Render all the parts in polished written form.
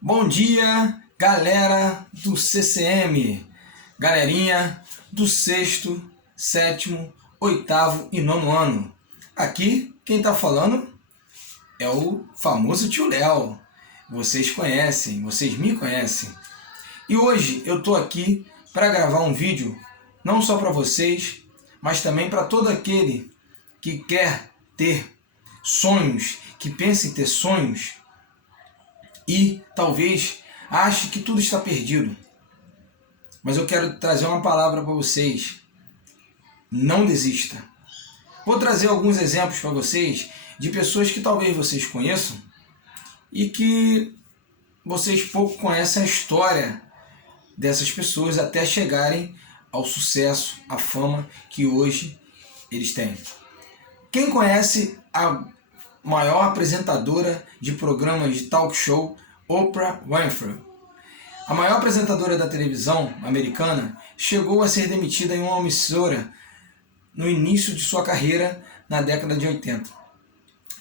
Bom dia, galera do CCM, galerinha do sexto, sétimo, oitavo e nono ano. Aqui quem tá falando é o famoso tio Léo. Vocês conhecem, vocês me conhecem. E hoje eu tô aqui para gravar um vídeo não só para vocês, mas também para todo aquele que quer ter sonhos, que pensa em ter sonhos e talvez ache que tudo está perdido. Mas eu quero trazer uma palavra para vocês. Não desista. Vou trazer alguns exemplos para vocês de pessoas que talvez vocês conheçam e que vocês pouco conhecem a história dessas pessoas até chegarem ao sucesso, à fama que hoje eles têm. Quem conhece a maior apresentadora de programas de talk show, Oprah Winfrey? A maior apresentadora da televisão americana chegou a ser demitida em uma emissora no início de sua carreira na década de 80.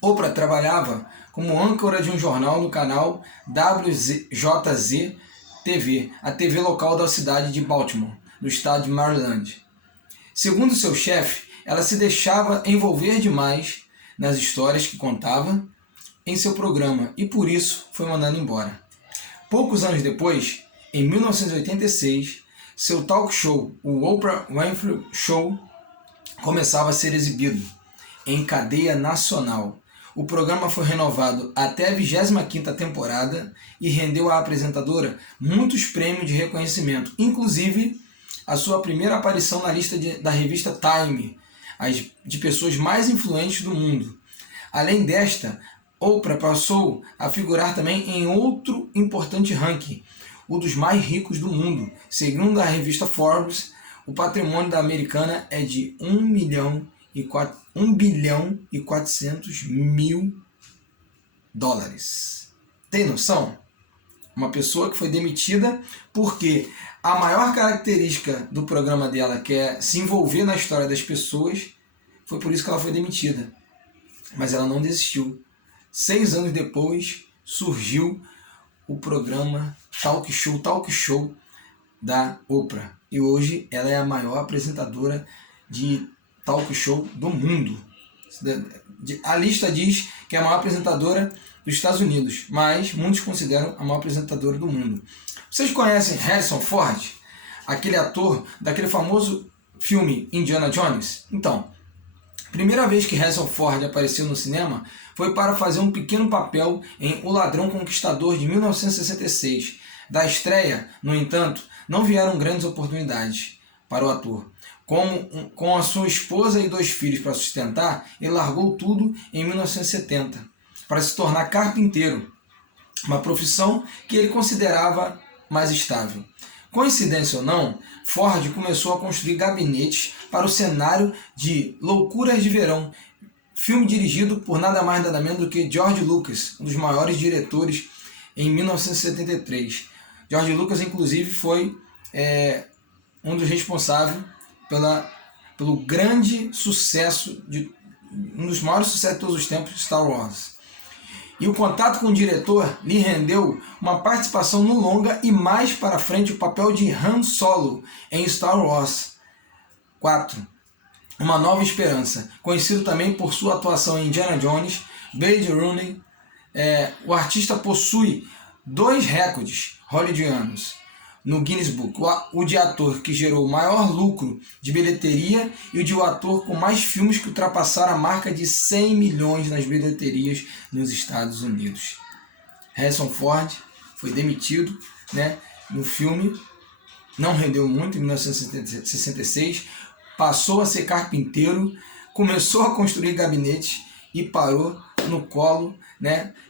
Oprah trabalhava como âncora de um jornal no canal WJZ-TV, a TV local da cidade de Baltimore, no estado de Maryland. Segundo seu chefe, ela se deixava envolver demais nas histórias que contava em seu programa e por isso foi mandada embora. Poucos anos depois, em 1986, seu talk show, o Oprah Winfrey Show, começava a ser exibido em cadeia nacional. O programa foi renovado até a 25ª temporada e rendeu à apresentadora muitos prêmios de reconhecimento, inclusive a sua primeira aparição na lista da revista Time, de pessoas mais influentes do mundo. Além desta, Oprah passou a figurar também em outro importante ranking, o dos mais ricos do mundo. Segundo a revista Forbes, o patrimônio da americana é de 1 bilhão e 400 mil dólares. Tem noção? Uma pessoa que foi demitida porque a maior característica do programa dela, que é se envolver na história das pessoas, foi por isso que ela foi demitida. Mas ela não desistiu. 6 anos depois surgiu o programa Talk Show da Oprah. E hoje ela é a maior apresentadora de talk show do mundo. A lista diz que é a maior apresentadora dos Estados Unidos, mas muitos consideram a maior apresentadora do mundo. Vocês conhecem Harrison Ford? Aquele ator daquele famoso filme Indiana Jones? Então, primeira vez que Harrison Ford apareceu no cinema foi para fazer um pequeno papel em O Ladrão Conquistador de 1966. Da estreia, no entanto, não vieram grandes oportunidades para o ator. Com a sua esposa e 2 filhos para sustentar, ele largou tudo em 1970 para se tornar carpinteiro, uma profissão que ele considerava mais estável. Coincidência ou não, Ford começou a construir gabinetes para o cenário de Loucuras de Verão, filme dirigido por nada mais nada menos do que George Lucas, um dos maiores diretores, em 1973. George Lucas, inclusive, foi um dos responsáveis pelo grande sucesso, um dos maiores sucessos de todos os tempos, Star Wars. E o contato com o diretor lhe rendeu uma participação no longa e mais para frente o papel de Han Solo em Star Wars 4, Uma Nova Esperança, conhecido também por sua atuação em Indiana Jones, Blade Runner. O artista possui 2 recordes hollywoodianos no Guinness Book, o de ator que gerou o maior lucro de bilheteria e o de ator com mais filmes que ultrapassaram a marca de 100 milhões nas bilheterias nos Estados Unidos. Harrison Ford foi demitido, no filme, não rendeu muito em 1966, passou a ser carpinteiro, começou a construir gabinetes e parou no colo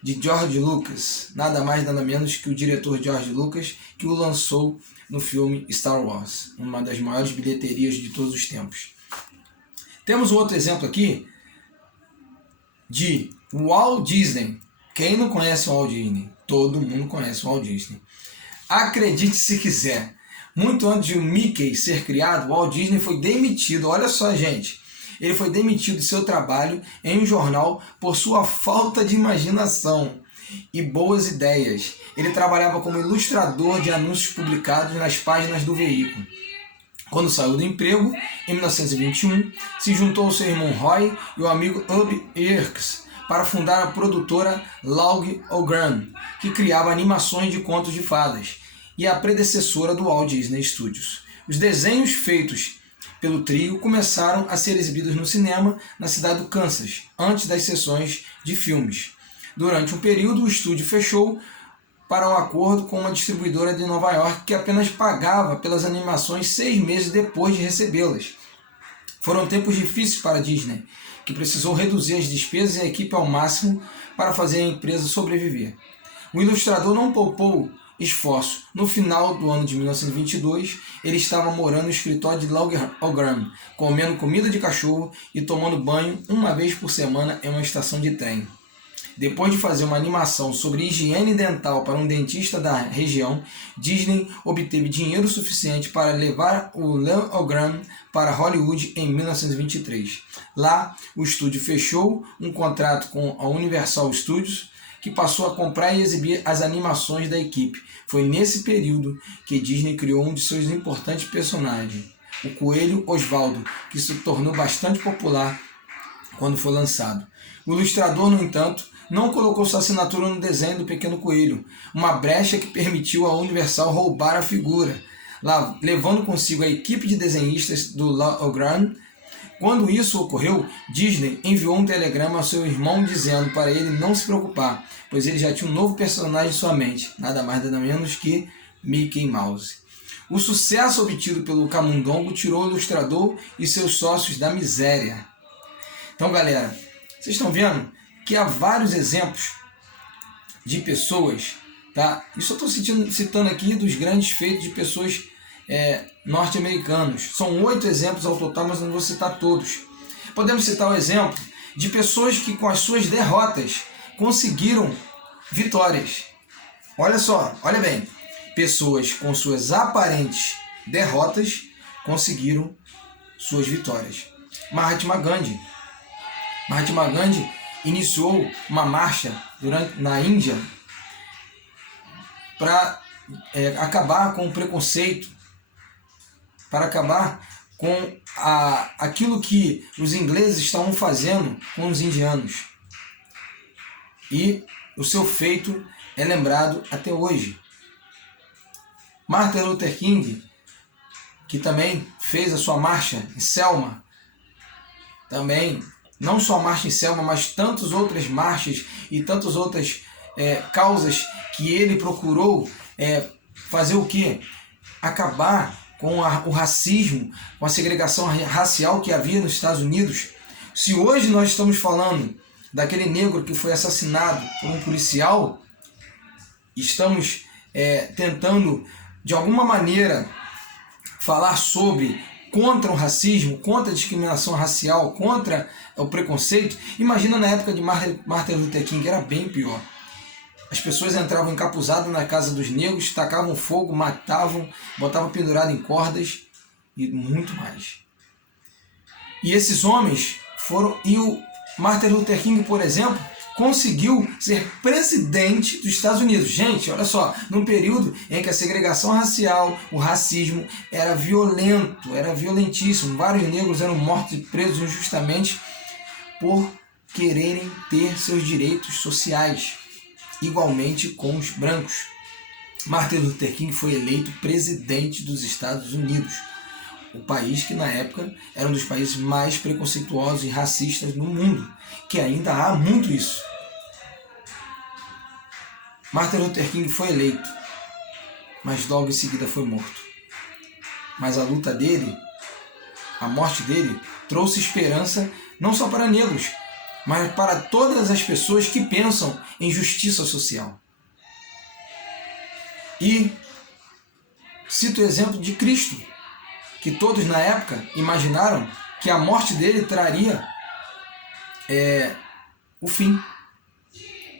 de George Lucas, nada mais nada menos que o diretor George Lucas, que o lançou no filme Star Wars, uma das maiores bilheterias de todos os tempos. Temos um outro exemplo aqui de Walt Disney. Quem não conhece o Walt Disney? Todo mundo conhece o Walt Disney. Acredite se quiser, muito antes de o Mickey ser criado, o Walt Disney foi demitido. Olha só, gente. Ele foi demitido de seu trabalho em um jornal por sua falta de imaginação. e boas ideias. Ele trabalhava como ilustrador de anúncios publicados nas páginas do veículo. Quando saiu do emprego, em 1921, se juntou ao seu irmão Roy e o amigo Ub Iwerks para fundar a produtora Log O'Gram, que criava animações de contos de fadas, e a predecessora do Walt Disney Studios. Os desenhos feitos pelo trio começaram a ser exibidos no cinema na cidade do Kansas, antes das sessões de filmes. Durante um período, o estúdio fechou para um acordo com uma distribuidora de Nova York que apenas pagava pelas animações 6 meses depois de recebê-las. Foram tempos difíceis para a Disney, que precisou reduzir as despesas e a equipe ao máximo para fazer a empresa sobreviver. O ilustrador não poupou esforço. No final do ano de 1922, ele estava morando no escritório de Log O'Gram, comendo comida de cachorro e tomando banho uma vez por semana em uma estação de trem. Depois de fazer uma animação sobre higiene dental para um dentista da região, Disney obteve dinheiro suficiente para levar o Log O'Gram para Hollywood em 1923. Lá, o estúdio fechou um contrato com a Universal Studios, que passou a comprar e exibir as animações da equipe. Foi nesse período que Disney criou um de seus importantes personagens, o Coelho Osvaldo, que se tornou bastante popular quando foi lançado. O ilustrador, no entanto, não colocou sua assinatura no desenho do Pequeno Coelho, uma brecha que permitiu à Universal roubar a figura, levando consigo a equipe de desenhistas do Log O'Gram. Quando isso ocorreu, Disney enviou um telegrama ao seu irmão dizendo para ele não se preocupar, pois ele já tinha um novo personagem em sua mente, nada mais nada menos que Mickey Mouse. O sucesso obtido pelo Camundongo tirou o ilustrador e seus sócios da miséria. Então, galera, vocês estão vendo que há vários exemplos de pessoas, tá? Isso eu estou citando aqui dos grandes feitos de pessoas norte-americanos. São 8 exemplos ao total, mas não vou citar todos. Podemos citar o exemplo de pessoas que com as suas derrotas conseguiram vitórias. Olha só, olha bem. Pessoas com suas aparentes derrotas conseguiram suas vitórias. Mahatma Gandhi. Mahatma Gandhi iniciou uma marcha na Índia para acabar com o preconceito, para acabar com aquilo que os ingleses estavam fazendo com os indianos. E o seu feito é lembrado até hoje. Martin Luther King, que também fez a sua marcha em Selma, também, não só a marcha em Selma, mas tantas outras marchas e tantas outras causas que ele procurou fazer o quê? Acabar com o racismo, com a segregação racial que havia nos Estados Unidos. Se hoje nós estamos falando daquele negro que foi assassinado por um policial, estamos tentando, de alguma maneira, falar contra o racismo, contra a discriminação racial, contra o preconceito. Imagina na época de Martin Luther King, era bem pior. As pessoas entravam encapuzadas na casa dos negros, tacavam fogo, matavam, botavam pendurado em cordas e muito mais. E esses homens foram... E o Martin Luther King, por exemplo, conseguiu ser presidente dos Estados Unidos. Gente, olha só, num período em que a segregação racial, o racismo era violento, era violentíssimo. Vários negros eram mortos e presos injustamente por quererem ter seus direitos sociais, igualmente com os brancos. Martin Luther King foi eleito presidente dos Estados Unidos, o país que na época era um dos países mais preconceituosos e racistas no mundo, que ainda há muito isso. Martin Luther King foi eleito, mas logo em seguida foi morto. Mas a luta dele, a morte dele, trouxe esperança não só para negros, mas para todas as pessoas que pensam em justiça social. E cito o exemplo de Cristo, que todos na época imaginaram que a morte dele traria o fim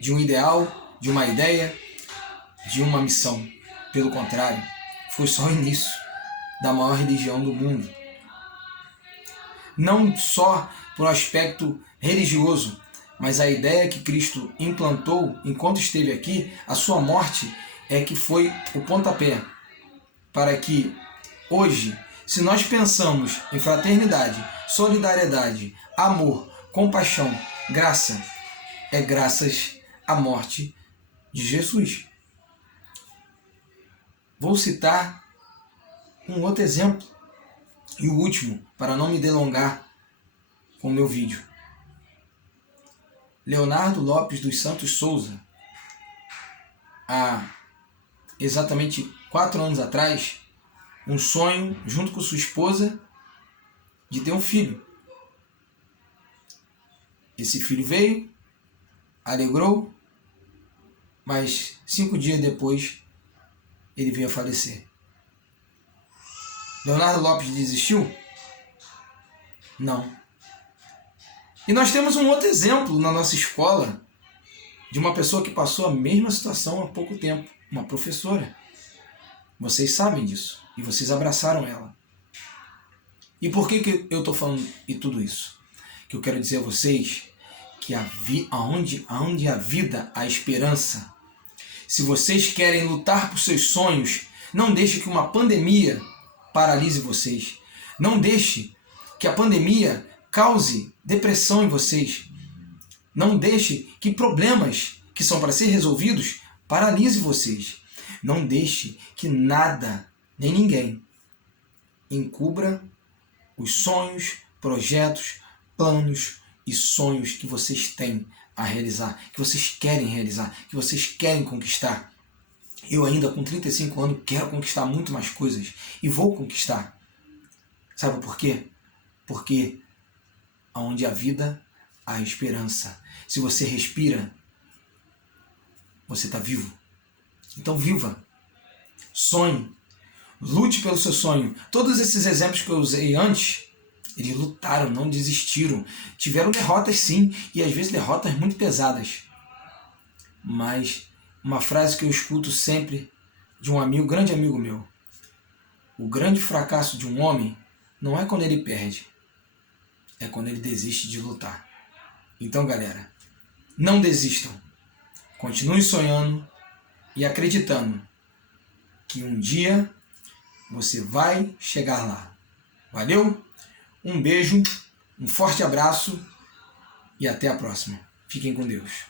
de um ideal, de uma ideia, de uma missão. Pelo contrário, foi só o início da maior religião do mundo. Não só por aspecto religioso, Mas a ideia que Cristo implantou enquanto esteve aqui, a sua morte, é que foi o pontapé para que hoje, se nós pensamos em fraternidade, solidariedade, amor, compaixão, graça, é graças à morte de Jesus. Vou citar um outro exemplo e o último, para não me delongar com o meu vídeo. Leonardo Lopes dos Santos Souza, há exatamente 4 anos atrás, um sonho, junto com sua esposa, de ter um filho. Esse filho veio, alegrou, mas 5 dias depois ele veio a falecer. Leonardo Lopes desistiu? Não. E nós temos um outro exemplo na nossa escola de uma pessoa que passou a mesma situação há pouco tempo, uma professora. Vocês sabem disso e vocês abraçaram ela. E por que eu estou falando de tudo isso? Que eu quero dizer a vocês que aonde a vida, a esperança. Se vocês querem lutar por seus sonhos, não deixe que uma pandemia paralise vocês. Não deixe que a pandemia cause depressão em vocês. Não deixe que problemas que são para ser resolvidos paralise vocês. Não deixe que nada, nem ninguém, encubra os sonhos, projetos, planos e sonhos que vocês têm a realizar, que vocês querem realizar, que vocês querem conquistar. Eu ainda com 35 anos quero conquistar muito mais coisas e vou conquistar. Sabe por quê? Porque onde há vida, há esperança. Se você respira, você está vivo. Então viva, sonhe, lute pelo seu sonho. Todos esses exemplos que eu usei antes, eles lutaram, não desistiram. Tiveram derrotas sim, e às vezes derrotas muito pesadas. Mas uma frase que eu escuto sempre de um amigo, grande amigo meu: o grande fracasso de um homem não é quando ele perde, é quando ele desiste de lutar. Então, galera, não desistam. Continue sonhando e acreditando que um dia você vai chegar lá. Valeu? Um beijo, um forte abraço e até a próxima. Fiquem com Deus.